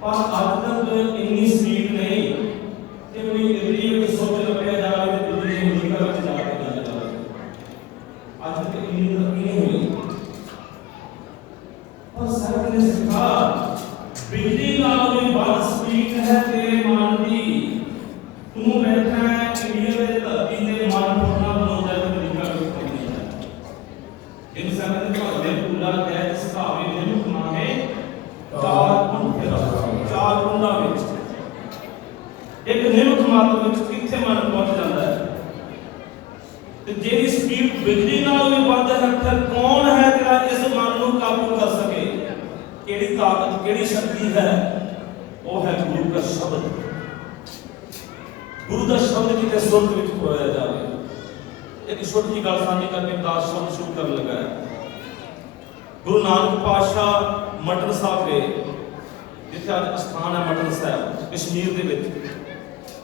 ਪਰ ਅੱਜ ਤੱਕ ਇੰਨੀ ਸਪੀਡ ਨਹੀਂ ਕਿ ਕੋਈ ਦਿੱਲੀ ਵਿੱਚ ਸੋਚ ਲੱਭਿਆ ਜਾਵੇ ਤੇ ਦੂਜੀ ਅਮਰੀਕਾ ਵਿੱਚ ਜਾ ਇੱਕ ਨਿਮਕ ਮਾਤਰ ਵਿੱਚ ਕਿੱਥੇ ਮਨ ਪਹੁੰਚ ਜਾਂਦਾ ਹੈ? ਤੇ ਜਿਹੜੀ ਸਪੀਡ ਬਿਜਲੀ ਨਾਲ ਵੀ ਵੱਧ ਹੈ, ਫਿਰ ਕੌਣ ਹੈ ਜਿਹੜਾ ਇਸ ਮਨ ਨੂੰ ਕਾਬੂ ਕਰ ਸਕੇ? ਕਿਹੜੀ ਤਾਕਤ, ਕਿਹੜੀ ਸ਼ਕਤੀ ਹੈ? ਉਹ ਹੈ ਗੁਰੂ ਦਾ ਸ਼ਬਦ। ਗੁਰੂ ਦਾ ਸ਼ਬਦ ਕਿਤੇ ਸੁਰਤ ਵਿੱਚ ਖੋਇਆ ਜਾਵੇ। ਇੱਕ ਛੋਟੀ ਜਿਹੀ ਗੱਲ ਸਾਂਝੀ ਕਰਕੇ ਦਾਸ ਸ਼ਬਦ ਸ਼ੁਰੂ ਕਰਨ ਲੱਗਾ ਹੈ। ਗੁਰੂ ਨਾਨਕ ਪਾਤਸ਼ਾਹ ਮਟਨ ਸਾਹਿਬ ਗਏ, ਜਿੱਥੇ ਅੱਜ ਅਸਥਾਨ ਹੈ ਮਟਨ ਸਾਹਿਬ, ਕਸ਼ਮੀਰ ਦੇ ਵਿੱਚ।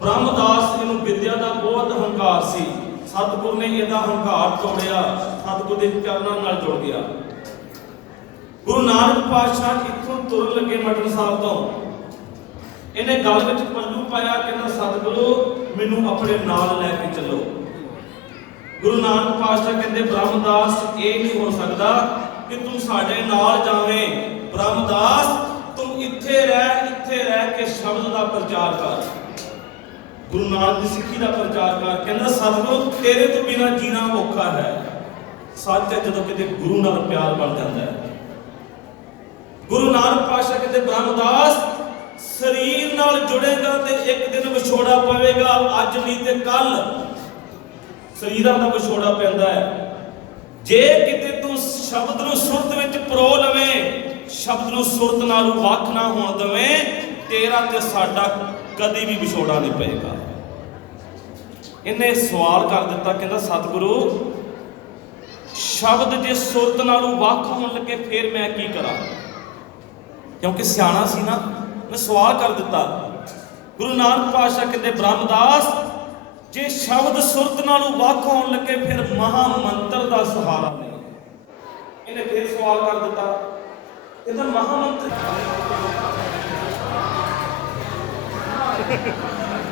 ਬ੍ਰਹਮਦਾਸ ਇਹਨੂੰ ਵਿਦਿਆ ਦਾ ਬਹੁਤ ਹੰਕਾਰ ਸੀ। ਸਤਿਗੁਰ ਨੇ ਇਹਦਾ ਹੰਕਾਰ ਤੋੜਿਆ, ਸਤਿਗੁਰ ਦੇ ਚਰਨਾਂ ਨਾਲ ਜੁੜ ਗਿਆ। ਗੁਰੂ ਨਾਨਕ ਪਾਤਸ਼ਾਹ ਇੱਥੋਂ ਤੁਰਨ ਲੱਗੇ ਮਟਨ ਸਾਹਿਬ ਤੋਂ। ਇਹਨੇ ਗੱਲ ਵਿੱਚ ਪੱਲੂ ਪਾਇਆ, ਕਹਿੰਦਾ, ਸਤਿਗੁਰੂ, ਮੈਨੂੰ ਆਪਣੇ ਨਾਲ ਲੈ ਕੇ ਚੱਲੋ। ਗੁਰੂ ਨਾਨਕ ਪਾਤਸ਼ਾਹ ਕਹਿੰਦੇ, ਬ੍ਰਹਮਦਾਸ, ਇਹ ਨਹੀਂ ਹੋ ਸਕਦਾ ਕਿ ਤੂੰ ਸਾਡੇ ਨਾਲ ਜਾਵੇਂ। ਬ੍ਰਹਮਦਾਸ, ਤੂੰ ਇੱਥੇ ਰਹਿ ਇੱਥੇ ਰਹਿ ਕੇ ਸ਼ਬਦ ਦਾ ਪ੍ਰਚਾਰ ਕਰ। ਗੁਰੂ ਨਾਨਕ ਦੀ ਸਿੱਖੀ ਦਾ ਪ੍ਰਚਾਰ ਕਰ ਕਹਿੰਦਾ, ਸਤਿਗੁਰੂ, ਤੇਰੇ ਤੋਂ ਬਿਨਾ ਜੀਣਾ ਔਖਾ ਹੈ। ਸੱਚ ਹੈ, ਜਦੋਂ ਕਿਤੇ ਗੁਰੂ ਨਾਲ ਪਿਆਰ ਬਣ ਜਾਂਦਾ ਹੈ। ਗੁਰੂ ਨਾਨਕ ਪਾਤਸ਼ਾਹ ਕਹਿੰਦੇ ਬ੍ਰਹਮਦਾਸ ਸਰੀਰ ਨਾਲ ਜੁੜੇਗਾ ਤੇ ਇੱਕ ਦਿਨ ਵਿਛੋੜਾ ਪਵੇਗਾ। ਅੱਜ ਨਹੀਂ ਤੇ ਕੱਲ ਸਰੀਰਾਂ ਦਾ ਵਿਛੋੜਾ ਪੈਂਦਾ ਹੈ। ਜੇ ਕਿਤੇ ਤੂੰ ਸ਼ਬਦ ਨੂੰ ਸੁਰਤ ਵਿੱਚ ਪਰੋ ਲਵੇਂ, ਸ਼ਬਦ ਨੂੰ ਸੁਰਤ ਨਾਲ ਵੱਖ ਨਾ ਹੋਣ ਦਵੇਂ ਤੇਰਾ ਤੇ ਸਾਡਾ ਕਦੀ ਵੀ ਵਿਛੋੜਾ ਨਹੀਂ ਪਏਗਾ। ਇਹਨੇ ਸਵਾਲ ਕਰ ਦਿੱਤਾ, ਕਹਿੰਦਾ, ਸਤਿਗੁਰੂ, ਸ਼ਬਦ ਜੇ ਸੁਰਤ ਨਾਲੋਂ ਵੱਖ ਹੋਣ ਲੱਗੇ, ਫਿਰ ਮੈਂ ਕੀ ਕਰਾਂ? ਕਿਉਂਕਿ ਸਿਆਣਾ ਸੀ ਨਾ ਮੈਂ ਸਵਾਲ ਕਰ ਦਿੱਤਾ, ਗੁਰੂ ਨਾਨਕ ਪਾਤਸ਼ਾਹ ਕਹਿੰਦੇ, ਬ੍ਰਹਮਦਾਸ, ਜੇ ਸ਼ਬਦ ਸੁਰਤ ਨਾਲੋਂ ਵੱਖ ਹੋਣ ਲੱਗੇ, ਫਿਰ ਮਹਾ ਮੰਤਰ ਦਾ ਸਹਾਰਾ ਨਹੀਂ ਇਹਨੇ ਫਿਰ ਸਵਾਲ ਕਰ ਦਿੱਤਾ, ਕਹਿੰਦਾ ਮਹਾ ਮੰਤਰ ハハハハ!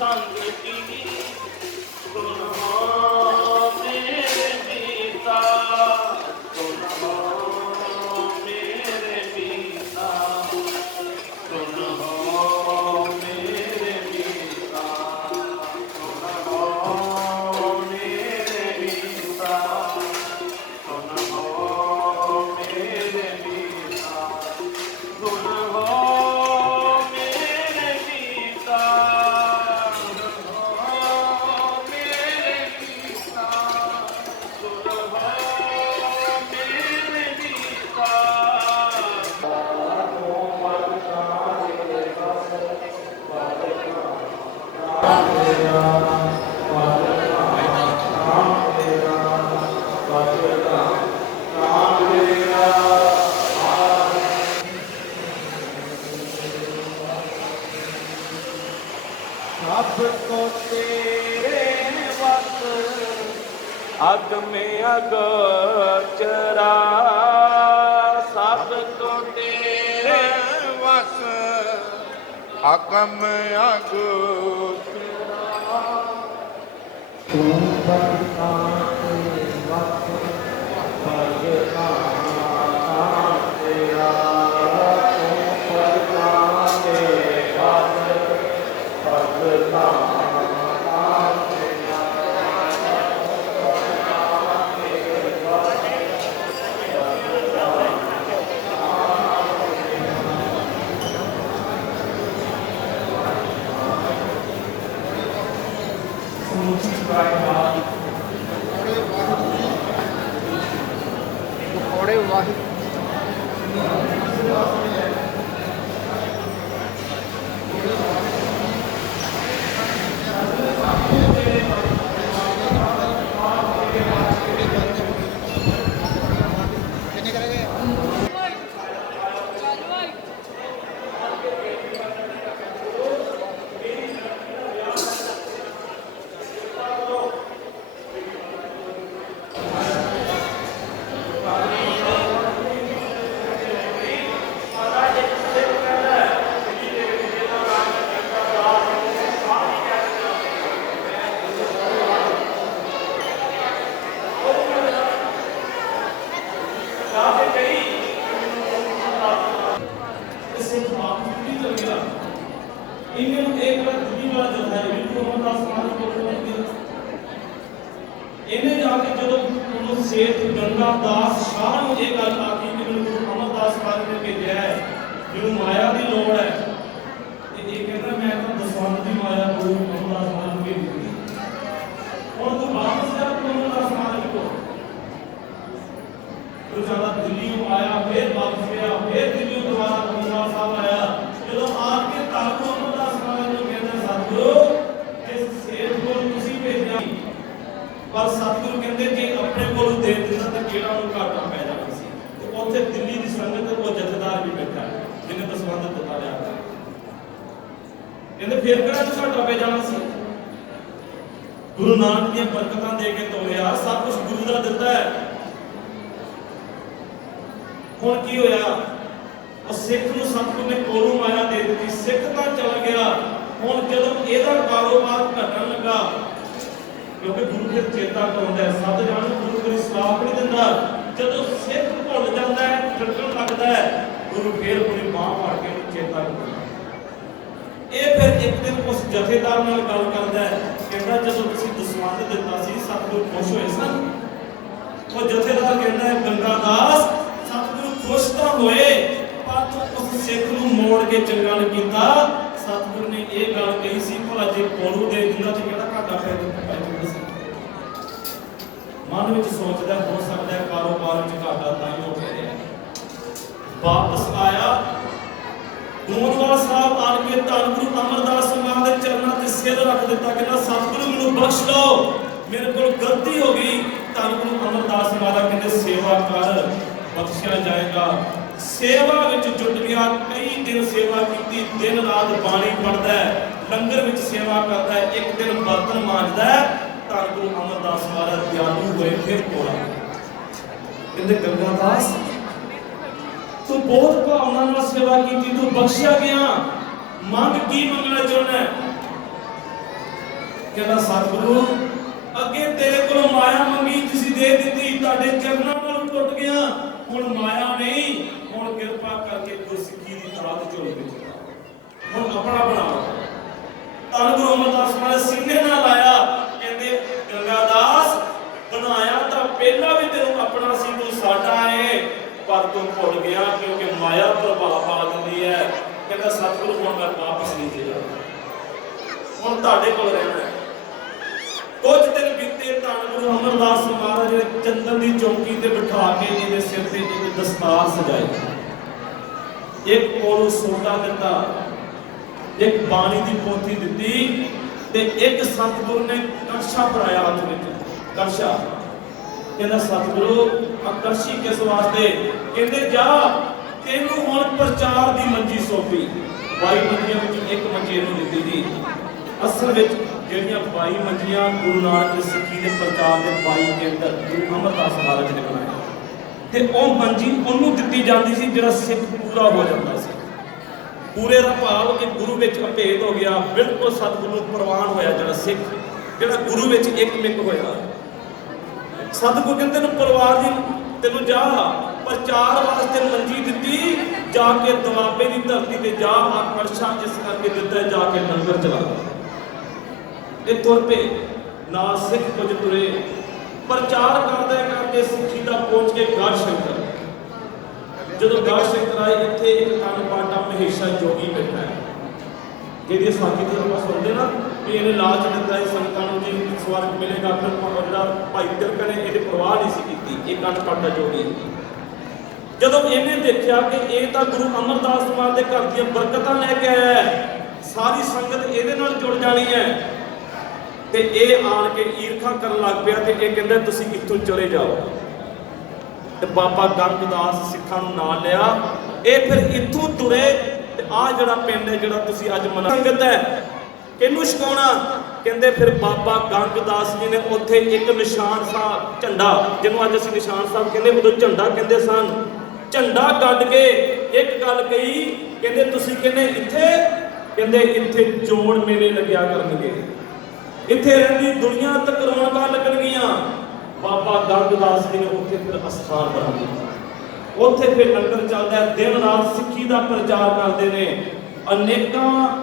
Tanrı ਅਕਮ ਅਗੋ ਤੂੰ ਬਰਤਾ ਤੇ ਵਸ ਭਗਤਾ ਤੇਰਾ ਤੂੰ ਬਰਤਾ ਤੇ ਵਸ ਭਗਤਾ ਪਕੌੜੇ ਵਾਹੀ ਇਸੇ ਬਾਤ ਕੀ ਚੱਲ ਗਿਆ ਇਹਨਾਂ ਨੂੰ ਇੱਕ ਵਾਰ ਦੂਜੀ ਵਾਰ ਜਦ ਹੈ ਵੀ ਕੋਮਨ ਦਾ ਸਮਾਨ ਕੋਲ ਇਹਨੇ ਜਾ ਕੇ ਜਦੋਂ ਉਹਨੂੰ ਗੰਗਾ ਦਾਸ ਸ਼ਾਹ ਨੂੰ ਇਹ ਗੱਲ ਆਖੀ ਕਿ ਮੈਨੂੰ ਗੁਰੂ ਅਮਰਦਾਸ ਮਹਾਰਾਜ ਨੇ ਭੇਜਿਆ ਹੈ ਜਿਹਨੂੰ ਮਾਇਆ ਦੀ ਲੋੜ ਹੈ। ਤੇ ਇਹ ਕਹਿੰਦਾ, ਮੈਂ ਤਾਂ ਦਸਵੰਦ ਦੀ ਮਾਇਆ ਗੁਰੂ ਅਮਰਦਾਸ ਮਹਾਰਾਜ ਨੂੰ ਭੇਜ ਦਿੱਤੀ ਹੁਣ ਤੂੰ ਵਾਪਸ ਜਾ ਗੁਰੂ ਅਮਰਦਾਸ ਮਹਾਰਾਜ ਕੋਲ ਉਹ ਜ਼ਿਆਦਾ ਦਿੱਲੀੋਂ ਆਇਆ ਫਿਰ ਵਾਪਸ ਗਿਆ ਫਿਰ ਦਿੱਲੀੋਂ ਦੁਬਾਰਾ ਗੁਰਦੁਆਰਾ ਸਾਹਿਬ ਆਇਆ ਜਦੋਂ ਆ ਕੇ ਤਾਕੂ ਅਮਰਦਾਸ ਮਹਾਰਾਜ ਨੂੰ ਕਹਿੰਦਾ ਸਤਿਗੁਰੂ ਇਸ ਸੇਠ ਕੋਲ ਤੁਸੀਂ ਭੇਜਿਆ ਪਰ ਸਤਿਗੁਰੂ ਕਹਿੰਦੇ ਜੇ ਆਪਣੇ ਕੋਲੋਂ ਦੇ ਦਿੰਦਾ ਤਾਂ ਕਿਹੜਾ ਨੂੰ ਘਾਟਾ ਪੈ ਜਾਣਾ ਸੀ ਤੇ ਉੱਥੇ ਦਿੱਲੀ ਦੀ ਸੰਗਤ ਉਹ ਜਥੇਦਾਰ ਵੀ ਬੈਠਾ ਹੈ, ਜਿਹਨੇ ਦਸਵੰਦ ਦਿੱਤਾ ਲਿਆ ਕਹਿੰਦੇ ਫਿਰ ਕਿਹੜਾ ਨੂੰ ਘਾਟਾ ਜਾਣਾ ਸੀ? ਗੁਰੂ ਨਾਨਕ ਦੀਆਂ ਬਰਕਤਾਂ ਦੇ ਕੇ ਤੋਰਿਆ, ਸਭ ਕੁਝ ਗੁਰੂ ਦਾ ਦਿੱਤਾ ਹੈ। ਹੁਣ ਕੀ ਹੋਇਆ? ਉਹ ਸਿੱਖ ਨੂੰ ਸਤਿਗੁਰ ਨੇ ਕੋਲੋਂ ਮਾਇਆ ਦੇ ਦਿੱਤੀ, ਸਿੱਖ ਤਾਂ ਚਲਾ ਗਿਆ। ਹੁਣ ਜਦੋਂ ਇਹਦਾ ਕਾਰੋਬਾਰ ਘਟਣ ਲੱਗਾ, ਕਿਉਂਕਿ ਗੁਰੂ ਫਿਰ ਚੇਤਾ ਕਰਾਉਂਦਾ ਹੈ, ਸੱਤ ਜਾਣ ਗੁਰੂ ਕੋਈ ਸਲਾਹ ਨਹੀਂ ਦਿੰਦਾ। ਜਦੋਂ ਸਿੱਖ ਭੁੱਲ ਜਾਂਦਾ ਹੈ ਟੁੱਟਣ ਲੱਗਦਾ ਹੈ, ਗੁਰੂ ਫਿਰ ਉਹਦੀ ਬਾਹ ਮਾਰ ਕੇ ਚੇਤਾ ਕਰਾਉਂਦਾ ਇਹ ਫਿਰ ਇੱਕ ਦਿਨ ਉਸ ਜਥੇਦਾਰ ਨਾਲ ਗੱਲ ਕਰਦਾ ਹੈ, ਕਹਿੰਦਾ ਜਦੋਂ ਤੁਸੀਂ ਦਸਵੰਦ ਦਿੱਤਾ ਸੀ, ਸਤਿਗੁਰ ਖੁਸ਼ ਹੋਏ ਸਨ। ਉਹ ਜਥੇਦਾਰ ਕਹਿੰਦਾ ਹੈ ਗੰਗਾਦਾਸ ਸਤਿਗੁਰੂ ਖੁਸ਼ ਤਾਂ ਹੋਏ, ਪਰ ਤੂੰ ਉਸ ਸਿੱਖ ਨੂੰ ਮੋੜ ਕੇ ਚੰਗਾ ਨਹੀਂ ਕੀਤਾ। ਸਤਿਗੁਰੂ ਨੇ ਇਹ ਗੱਲ ਕਹੀ ਸੀ, ਭਲਾ ਜੇ ਕੋਲੂ ਦੇ ਦਿੰਦਾ ਤੇ ਕਿਹੜਾ ਘਾਟਾ ਪੈ ਜਾਂਦਾ ਸੀ? ਮਨ ਵਿੱਚ ਸੋਚਦਾ ਹੋ ਸਕਦਾ ਹੈ ਕਾਰੋਬਾਰ ਵਿੱਚ ਘਾਟਾ ਤਾਂ ਹੀ ਹੋ ਰਿਹਾ ਵਾਪਸ ਆਇਆ। ਗੋਦਵਾਲ ਸਾਹਿਬ ਕੇ ਧੰਨ ਗੁਰੂ ਅਮਰਦਾਸ ਮਾਨ ਦੇ ਚਰਨਾਂ ਤੇ ਸਿਰ ਰੱਖ ਦਿੱਤਾ ਕਹਿੰਦਾ ਸਤਿਗੁਰੂ ਮੈਨੂੰ ਬਖਸ਼ ਲਓ ਮੇਰੇ ਕੋਲ ਗਲਤੀ ਹੋ ਗਈ। ਧੰਨ ਗੁਰੂ ਅਮਰਦਾਸ ਮਹਾਰਾਜ ਕਹਿੰਦੇ, ਸੇਵਾ ਕਰ, ਬਖਸ਼ਿਆ ਜਾਏਗਾ। ਸੇਵਾ ਵਿੱਚ ਜੁਟ ਗਿਆ। ਕਈ ਦਿਨ ਸੇਵਾ ਕੀਤੀ, ਦਿਨ ਰਾਤ ਬਾਣੀ ਪੜਦਾ ਲੰਗਰ ਵਿੱਚ ਸੇਵਾ ਕਰਦਾ ਇੱਕ ਦਿਨ ਬਰਤਨ ਮਾਂਜਦਾ ਹੈ। ਗੁਰੂ ਅਮਰਦਾਸ ਮਹਾਰਾਜ ਦਿਆਲੂ ਹੋਏ, ਫਿਰ ਕੋਲਾ। ਕਹਿੰਦੇ ਗੰਗਾਦਾਸ ਤੂੰ ਬਹੁਤ ਭਾਵਨਾ ਨਾਲ ਸੇਵਾ ਕੀਤੀ, ਤੂੰ ਬਖਸ਼ਿਆ ਗਿਆ। ਮੰਗ ਕੀ ਮੰਗਣਾ ਚਾਹੁੰਦਾ ਕਹਿੰਦਾ, ਸਤਿਗੁਰੂ, ਅੱਗੇ ਤੇਰੇ ਕੋਲੋਂ ਮਾਇਆ ਮੰਗੀ, ਤੁਸੀਂ ਦੇ ਦਿੱਤੀ, ਤੁਹਾਡੇ ਚਰਨਾਂ ਨਾਲ ਟੁੱਟ ਗਿਆ। ਹੁਣ ਮਾਇਆ ਨਹੀਂ, ਹੁਣ ਕਿਰਪਾ ਕਰਕੇ ਗੁਰਸਿੱਖੀ ਦੀ ਤਾਕਤ ਝੋਲੀ ਵਿੱਚ ਹੁਣ ਆਪਣਾ ਬਣਾਓ ਧੰਨ ਗੁਰੂ ਅਮਰਦਾਸ ਮਹਾਰਾਜ ਸਿੰਘੇ ਨਾਲ ਆਇਆ, ਕਹਿੰਦੇ ਗੰਗਾਦਾਸ ਬਣਾਇਆ ਤਾਂ ਪਹਿਲਾਂ ਵੀ ਤੈਨੂੰ ਆਪਣਾ ਸੀ, ਤੂੰ ਸਾਡਾ ਏ, ਪਰ ਤੂੰ ਭੁੱਲ ਗਿਆ, ਕਿਉਂਕਿ ਮਾਇਆ ਪ੍ਰਭਾਵ ਕਹਿੰਦਾ ਸਤਿਗੁਰੂ ਹੁਣ ਮੈਂ ਵਾਪਸ ਨਹੀਂ ਜੇ ਹੁਣ ਤੁਹਾਡੇ ਕੋਲ ਰਹਿਣਾ ਕੁਝ ਦਿਨ ਬੀਤੇ ਧੰਨ ਗੁਰੂ ਅਮਰਦਾਸ ਮਹਾਰਾਜ ਨੇ ਚੰਦਨ ਦੀ ਚੌਕੀ ਤੇ ਬਿਠਾ ਕੇ ਇਹਦੇ ਸਿਰ ਤੇ ਇੱਕ ਦਸਤਾਰ ਸਜਾਈ। ਇੱਕ ਕੋਲ ਸੋਟਾ ਦਿੱਤਾ, ਇੱਕ ਬਾਣੀ ਦੀ ਪੋਥੀ ਦਿੱਤੀ ਤੇ ਇੱਕ ਸਤਿਗੁਰ ਨੇ ਕੜਛਾ ਭਰਾਇਆ ਹੱਥ ਵਿੱਚ। ਕੜਛਾ ਕਹਿੰਦਾ, ਸਤਿਗੁਰੂ, ਆਕਰਸ਼ੀ ਕਿਸ ਵਾਸਤੇ? ਕਹਿੰਦੇ, ਜਾ ਤੈਨੂੰ ਹੁਣ ਪ੍ਰਚਾਰ ਦੀ ਮੰਜੀ ਸੌਂਪੀ। ਬਾਈ ਮੰਜੀਆਂ ਵਿੱਚ ਇੱਕ ਮੰਜੀ ਇਹਨੂੰ ਦਿੱਤੀ ਜੀ। ਅਸਲ ਵਿੱਚ ਜਿਹੜੀਆਂ 22 ਮੰਜੀਆਂ ਗੁਰੂ ਨਾਨਕ ਦੀ ਸਿੱਖੀ ਦੇ ਪ੍ਰਚਾਰ ਦੇ 22 ਕੇਂਦਰ ਗੁਰੂ ਅਮਰਦਾਸ ਮਹਾਰਾਜ ਨੇ ਬਣਾਏ। ਤੇ ਉਹ ਮੰਜੀ ਉਹਨੂੰ ਦਿੱਤੀ ਜਾਂਦੀ ਸੀ ਜਿਹੜਾ ਸਿੱਖ ਪੂਰਾ ਹੋ ਜਾਂਦਾ ਸੀ। ਪੂਰੇ ਦਾ ਭਾਵ ਕਿ ਗੁਰੂ ਵਿੱਚ ਅਭੇਦ ਹੋ ਗਿਆ, ਬਿਲਕੁਲ ਸਤਿਗੁਰੂ ਨੂੰ ਪ੍ਰਵਾਨ ਹੋਇਆ ਜਿਹੜਾ ਸਿੱਖ, ਜਿਹੜਾ ਗੁਰੂ ਵਿੱਚ ਇੱਕ ਮਿਕ ਹੋਇਆ। ਸਤਿਗੁਰੂ ਕਹਿੰਦੇ ਨੂੰ ਪਰਿਵਾਰ ਦੀ ਤੈਨੂੰ ਜਾ ਪ੍ਰਚਾਰ ਵਾਸਤੇ ਮੰਜੀ ਦਿੱਤੀ, ਜਾ ਕੇ ਦੁਆਬੇ ਦੀ ਧਰਤੀ ਤੇ ਜਾ ਆ ਜਿਸ ਕਰਕੇ ਦਿੱਤਾ ਜਾ ਕੇ ਲੰਗਰ ਚਲਾ ਇਹ ਤੁਰ ਪਏ ਨਾਲ ਸਿੱਖ ਕੁਝ ਤੁਰੇ। ਪ੍ਰਚਾਰ ਕਰਦੇ ਕਰਦੇ ਸਿੱਖੀ ਦਾ ਪਹੁੰਚ ਕੇ ਗੜ ਸ਼ੰਕਰ। ਜਦੋਂ ਗੜ ਸ਼ੰਕਰ ਆਏ, ਇੱਥੇ ਇੱਕ ਕੰਨ ਪਾਟਾ ਮਹੇਸ਼ਾ ਜੋਗੀ ਬੈਠਾ ਹੈ। ਜਿਹਦੀ ਸਾਖੀ ਤੇ ਆਪਾਂ ਸੁਣਦੇ ਨਾ, ਵੀ ਇਹਨੇ ਲਾਲਚ ਦਿੱਤਾ ਇਹ ਸੰਗਤਾਂ ਨੂੰ ਜੀ ਸਵਰਗ ਮਿਲੇਗਾ, ਫਿਰ ਜਿਹੜਾ ਭਾਈ ਤਿਲਕ ਨੇ, ਇਹਦੀ ਪਰਵਾਹ ਨਹੀਂ ਸੀ ਕੀਤੀ। ਇਹ ਕੰਨ ਪਾਟਾ ਜੋਗੀ ਜਦੋਂ ਇਹਨੇ ਦੇਖਿਆ ਕਿ ਇਹ ਤਾਂ ਗੁਰੂ ਅਮਰਦਾਸ ਮਾਨ ਦੇ ਘਰ ਦੀਆਂ ਬਰਕਤਾਂ ਲੈ ਕੇ ਆਇਆ ਹੈ, ਸਾਰੀ ਸੰਗਤ ਇਹਦੇ ਨਾਲ ਜੁੜ ਜਾਣੀ ਹੈ। ਤੇ ਇਹ ਆਣ ਕੇ ਈਰਖਾ ਕਰਨ ਲੱਗ ਪਿਆ ਤੇ ਇਹ ਕਹਿੰਦਾ, ਤੁਸੀਂ ਇੱਥੋਂ ਚਲੇ ਜਾਓ। ਤੇ ਬਾਬਾ ਗੰਗਦਾਸ ਸਿੱਖਾਂ ਨੂੰ ਨਾਲ ਲਿਆ। ਇਹ ਫਿਰ ਇੱਥੋਂ ਤੁਰੇ ਤੇ ਆ ਜਿਹੜਾ ਪਿੰਡ ਹੈ, ਜਿਹੜਾ ਤੁਸੀਂ ਅੱਜ ਮਨਾ ਸੰਗਤ ਹੈ, ਕਿਹਨੂੰ ਛਕਾਉਣਾ? ਕਹਿੰਦੇ ਫਿਰ ਬਾਬਾ ਗੰਗਦਾਸ ਜੀ ਨੇ ਉੱਥੇ ਇੱਕ ਨਿਸ਼ਾਨ ਸਾਹਿਬ, ਝੰਡਾ, ਜਿਹਨੂੰ ਅੱਜ ਅਸੀਂ ਨਿਸ਼ਾਨ ਸਾਹਿਬ ਕਹਿੰਦੇ ਉਦੋਂ ਝੰਡਾ ਕਹਿੰਦੇ ਸਨ ਝੰਡਾ ਗੱਡ ਕੇ ਇੱਕ ਗੱਲ ਕਹੀ, ਕਹਿੰਦੇ ਤੁਸੀਂ ਕਹਿੰਦੇ ਇੱਥੇ? ਕਹਿੰਦੇ ਇੱਥੇ ਜੋੜ ਮੇਲੇ ਲੱਗਿਆ ਕਰਨਗੇ। ਇੱਥੇ ਰਹਿੰਦੀ ਦੁਨੀਆ ਤੱਕ ਰੌਣਕਾਂ ਲੱਗਣਗੀਆਂ। ਬਾਬਾ ਗੰਗਦਾਸ ਜੀ ਨੇ ਉੱਥੇ ਫਿਰ ਅਸਥਾਨ ਬਣਾ ਦਿੱਤਾ। ਉੱਥੇ ਫਿਰ ਲੰਗਰ ਚੱਲਦਾ ਦਿਨ ਰਾਤ ਸਿੱਖੀ ਦਾ ਪ੍ਰਚਾਰ ਕਰਦੇ ਨੇ। ਅਨੇਕਾਂ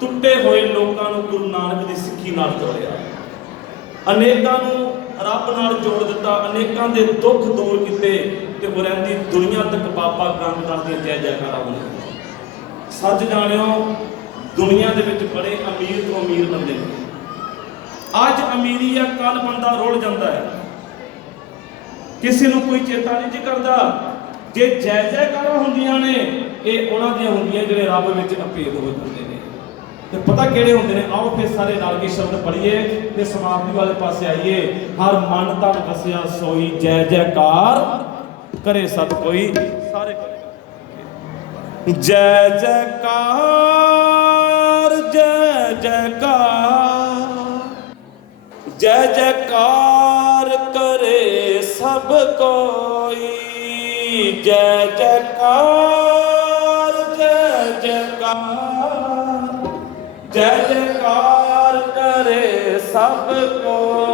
ਟੁੱਟੇ ਹੋਏ ਲੋਕਾਂ ਨੂੰ ਗੁਰੂ ਨਾਨਕ ਦੀ ਸਿੱਖੀ ਨਾਲ ਜੋੜਿਆ। ਅਨੇਕਾਂ ਨੂੰ ਰੱਬ ਨਾਲ ਜੋੜ ਦਿੱਤਾ, ਅਨੇਕਾਂ ਦੇ ਦੁੱਖ ਦੂਰ ਕੀਤੇ। ਤੇ ਉਹ ਦੁਨੀਆ ਤੱਕ ਬਾਬਾ ਗੰਗਦਾਸ ਦੀਆਂ ਜੈ ਜੈਕਾਰਾਂ ਹੁੰਦੀਆਂ ਸੱਚ ਜਾਣਿਓ, ਦੁਨੀਆ ਦੇ ਵਿੱਚ ਬੜੇ ਅਮੀਰ ਤੋਂ ਅਮੀਰ ਬੰਦੇ ਨੇ। ਅੱਜ ਅਮੀਰੀ ਆ ਕੱਲ ਬੰਦਾ ਰੁੜ ਜਾਂਦਾ ਹੈ। ਕਿਸੇ ਨੂੰ ਕੋਈ ਚੇਤਾ ਨਹੀਂ ਜੀ ਕਰਦਾ। ਜੇ ਜੈ ਜੈਕਾਰਾਂ ਹੁੰਦੀਆਂ ਨੇ, ਇਹ ਉਹਨਾਂ ਦੀਆਂ ਹੁੰਦੀਆਂ ਜਿਹੜੇ ਰੱਬ ਵਿੱਚ ਅਪੇਦ ਹੋ ਜਾਂਦੇ ਨੇ। ਤੇ ਪਤਾ ਕਿਹੜੇ ਹੁੰਦੇ ਨੇ? ਆਓ ਫਿਰ ਸਾਰੇ ਨਾਲ ਕੀ ਸ਼ਬਦ ਪੜ੍ਹੀਏ ਤੇ ਸਮਾਪਤੀ ਵਾਲੇ ਪਾਸੇ ਆਈਏ। ਹਰ ਮਨ ਤਨ ਵਸਿਆ ਸੋਈ ਜੈ ਜੈਕਾਰ। ਕਰੇ ਸਭ ਕੋਈ। ਸਾਰੇ ਕਰੇ ਜੈ ਜੈਕਾਰ ਜੈ ਜੈਕਾਰ ਜੈ ਜੈਕਾਰ ਕਰੇ ਸਭ ਕੋਈ। ਜੈ ਜੈਕਾਰ ਜੈ ਜੈਕਾਰ ਜੈ ਜੈਕਾਰ ਕਰੇ ਸਭ ਕੋਈ।